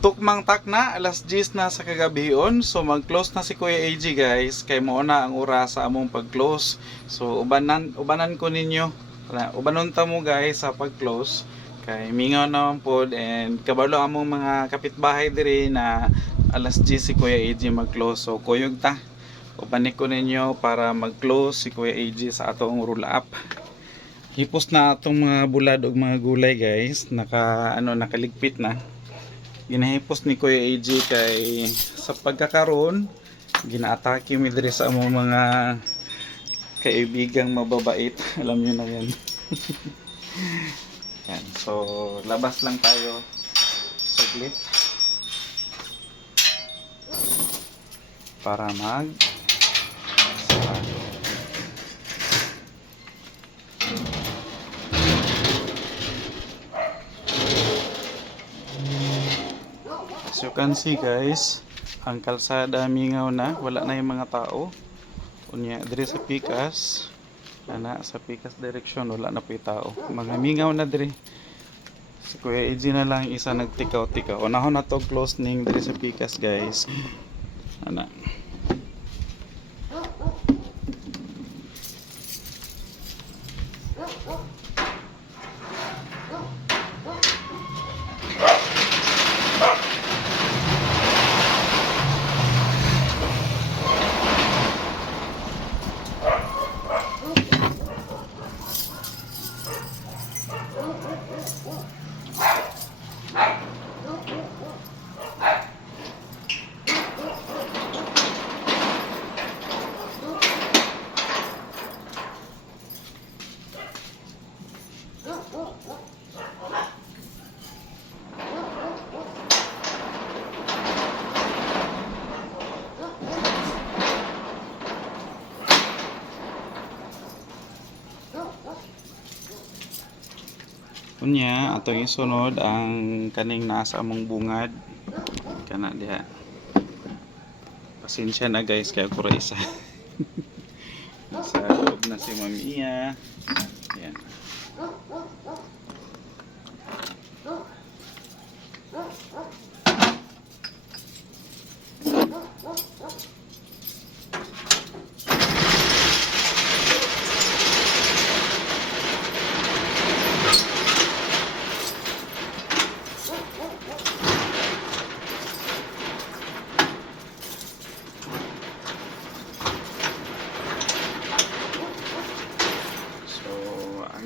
Tukmang tak na, alas 10 na sa kagabion. So mag-close na si Kuya AG guys. Kay mo na ang oras sa among pag-close. So ubanan ko ninyo. Ubanon ta mo guys sa pag-close. Kay mingaw naman pod and kabalo among mga kapitbahay diri na alas 10 si Kuya AG mag-close. So kuyog ta. Ubanik ko ninyo para mag-close si Kuya AG sa atong roll up. Hipos na atong mga bulad ug mga gulay guys. Nakaligpit na. Ginahipos ni Kuya AG kay sa pagkakaroon ginaatake mi diri sa among mga kaibigang mababait. Alam niyo na yan. Yan. So labas lang tayo saglit para sarado. As you can see guys, ang kalsada mingaw na, wala na yung mga tao. Unya diri sa Pikas, sa Pikas direction wala na po yung tao. Mga mingaw na diri. Si Kuya AG na lang isa nagtikaw-tikaw. Unahon na to close ning diri sa Pikas guys. Unya atong isunod ang kaning nasa among bungad kana diha. Pasensya na guys kay ako ra isa. Sa loob na si Ma'am Iya. Yan.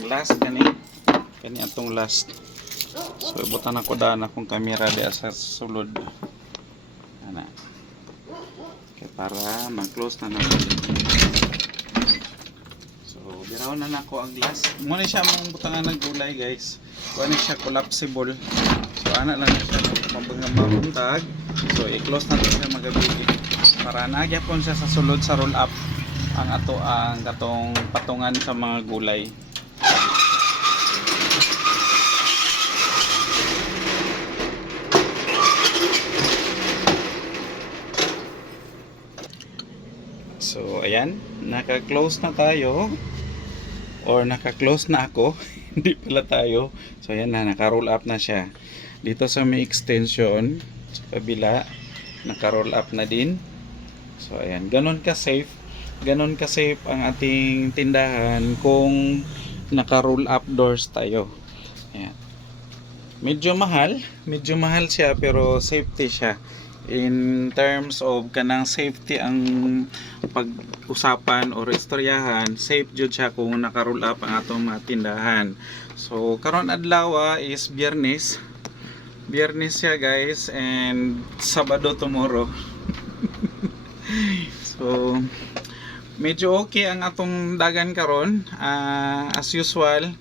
Last kani atong last. So ibutan ako daan akong kamera di sa sulod kay para mag-close na natin. So biraw na nako ang glass. Mo ni siya mong butangan ng gulay guys. Kuha ni siya collapsible. So ana lang siya mabuntag. So i-close natin siya magabili para nagyapon siya sa sulod sa roll up ang katong patungan sa mga gulay. So ayan, naka-close na tayo or naka-close na ako. Hindi pala tayo. So ayan na, naka-roll up na siya. Dito sa may extension sa kabila, naka-roll up na din. So ayan, ganun ka safe ang ating tindahan kung naka-roll up doors tayo. Ayan. Medyo mahal siya pero safety siya. In terms of kanang safety ang pag-usapan o istoryahan, safe jud siya kung naka-roll up ang atong mga tindahan. So karon adlaw is Biyernes siya guys and Sabado tomorrow. So medyo okay ang atong dagan karon. As usual,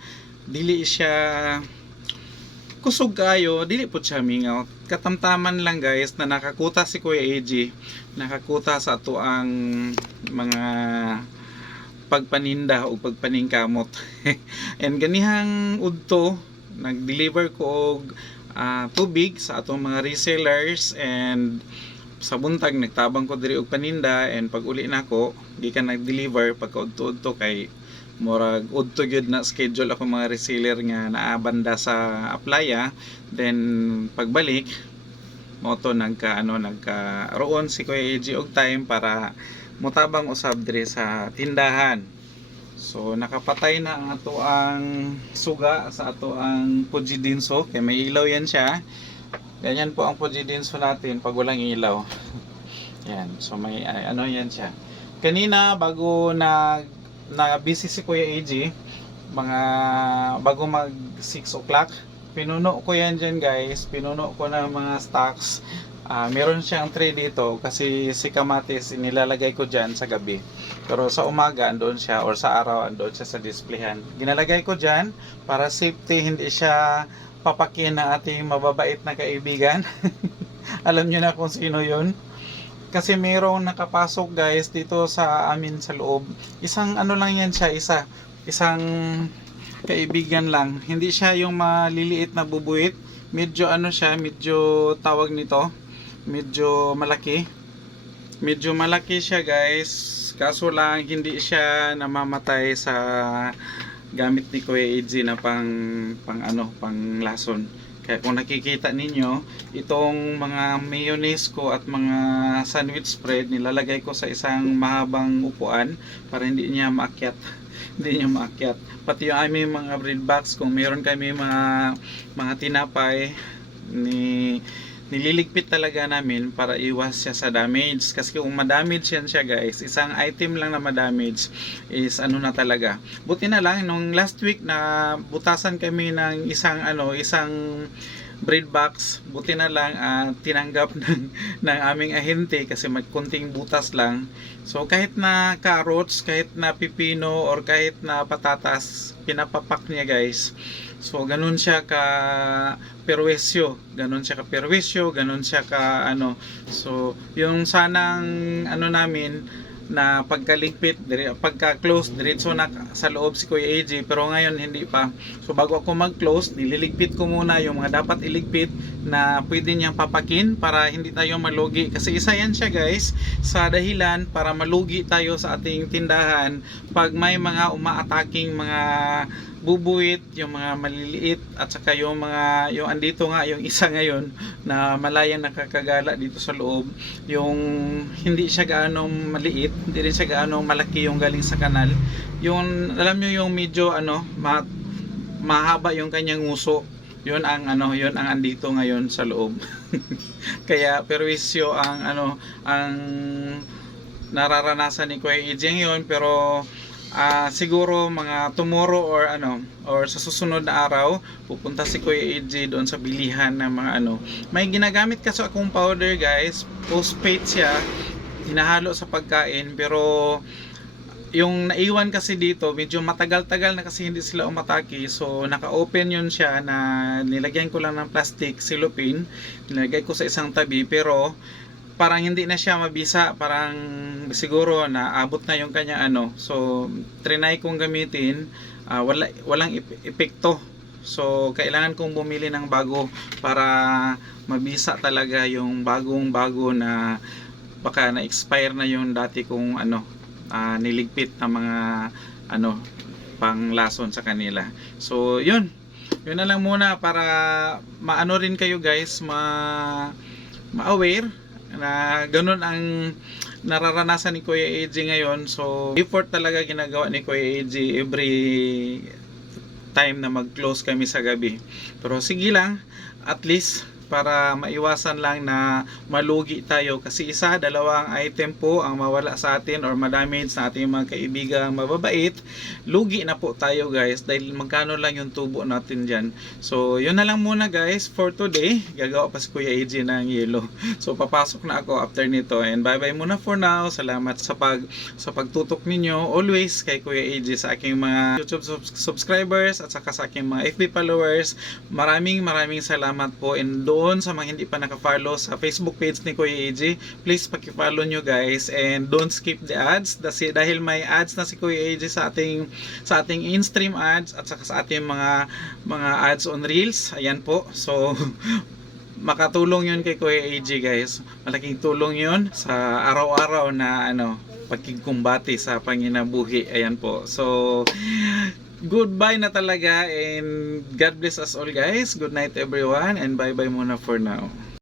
dili siya kusog kayo, dili po siya mingaw. Katamtaman lang guys na nakakuta si Kuya AG. Nakakuta sa ato ang mga pagpaninda o pagpaningkamot. And ganihang udto, nag-deliver ko og tubig sa atong mga resellers and sa buntag nagtabang ko diri og paninda and pag uli nako di ka nag-deliver pagka udto-udto kay murag udto gyud na schedule ako mga reseller nga naa banda sa Aplaya, then pagbalik moto nagka roon si Kuya AJ og time para mutabang usab diri sa tindahan. So nakapatay na ang ato ang suga sa ato ang Pujidinso kay may ilaw yan siya. Ganyan po ang Pujidinso natin pag walang ilaw. Yan. So may ano yan siya. Kanina bago na busy si Kuya AJ, mga bago mag 6 o'clock, pinuno ko yan dyan guys. Pinuno ko ng mga stocks. Meron siyang tray dito kasi si kamatis inilalagay ko dyan sa gabi. Pero sa umaga andun siya or sa araw andun siya sa displayhan. Ginalagay ko dyan para safety, hindi siya papakin ng ating mababait na kaibigan. Alam nyo na kung sino yun. Kasi mayroong nakapasok guys dito sa amin sa loob. Isang ano lang yan siya, isang kaibigan lang. Hindi siya yung maliliit na bubuit. Medyo ano siya, medyo tawag nito, medyo malaki. Medyo malaki siya guys. Kaso lang hindi siya namamatay sa gamit ni Kuya AJ na pang lason. Kaya kung nakikita ninyo, itong mga mayonnaise ko at mga sandwich spread, nilalagay ko sa isang mahabang upuan para hindi niya maakyat. Hindi niya maakyat. Pati yung aming mga bread box, kung meron kami mga tinapay, nililigpit talaga namin para iwas siya sa damage. Kasi kung madamage yan siya guys, isang item lang na madamage is ano na talaga. Buti na lang nung last week na butasan kami ng isang bread box, buti na lang tinanggap ng aming ahente kasi magkunting butas lang. So kahit na carrots, kahit na pipino or kahit na patatas, pinapapak niya guys. So ganun siya ka perwisyo, ganun siya ka ano. So yung sanang ano namin na pagkaligpit, pagka-close diretso na sa loob si Kuya AJ, pero ngayon hindi pa. So bago ako mag-close, nililigpit ko muna yung mga dapat iligpit na pwede niyang papakin para hindi tayo malugi. Kasi isa yan siya guys sa dahilan para malugi tayo sa ating tindahan pag may mga umaataking mga bubuit, yung mga maliliit at saka yung andito nga yung isa ngayon na malayang nakakagala dito sa loob, yung hindi siya gaano maliit, hindi rin siya gaano malaki yung galing sa kanal, yung alam nyo yung medyo mahaba yung kanyang nguso, yun ang andito ngayon sa loob. Kaya perwisyo ang nararanasan ni Kuya AJ ngayon, pero siguro mga tomorrow or sa susunod na araw pupunta si Kuya AJ doon sa bilihan ng mga may ginagamit kasi akong powder guys, phosphate siya, hinahalo sa pagkain, pero yung naiwan kasi dito medyo matagal-tagal na kasi hindi sila umatake, so naka-open yun siya na nilagyan ko lang ng plastic cellophane, nilagay ko sa isang tabi, pero parang hindi na siya mabisa, parang siguro na abot na yung kanya so trinay kong gamitin, walang epekto, so kailangan kong bumili ng bago para mabisa talaga yung bagong-bago na baka na-expire na yung dati kong niligpit na mga panglason sa kanila. So yun na lang muna para maano rin kayo guys, ma-aware na ganun ang nararanasan ni Kuya AJ ngayon. So effort talaga ginagawa ni Kuya AJ every time na mag-close kami sa gabi. Pero sige lang, at least para maiwasan lang na malugi tayo, kasi isa, dalawang item po ang mawala sa atin or madamage sa ating mga kaibigang mababait, lugi na po tayo guys dahil magkano lang yung tubo natin dyan. So yun na lang muna guys for today. Gagawa pa si Kuya AJ ng yelo, so papasok na ako after nito, and bye bye muna for now. Salamat sa pagtutok ninyo always kay Kuya AJ, sa aking mga YouTube subscribers at saka sa aking mga FB followers. Maraming salamat po, and doon sa mga hindi pa naka-follow sa Facebook page ni Kuya AJ, please paki-follow nyo guys, and don't skip the ads dahil may ads na si Kuya AJ sa ating in-stream ads at saka sa ating mga ads on Reels. Ayan po, so makatulong yun kay Kuya AJ guys, malaking tulong yun sa araw-araw na pagkikumbati sa panginabuhi. Ayan po, so goodbye na talaga, and God bless us all guys. Good night everyone, and bye bye muna for now.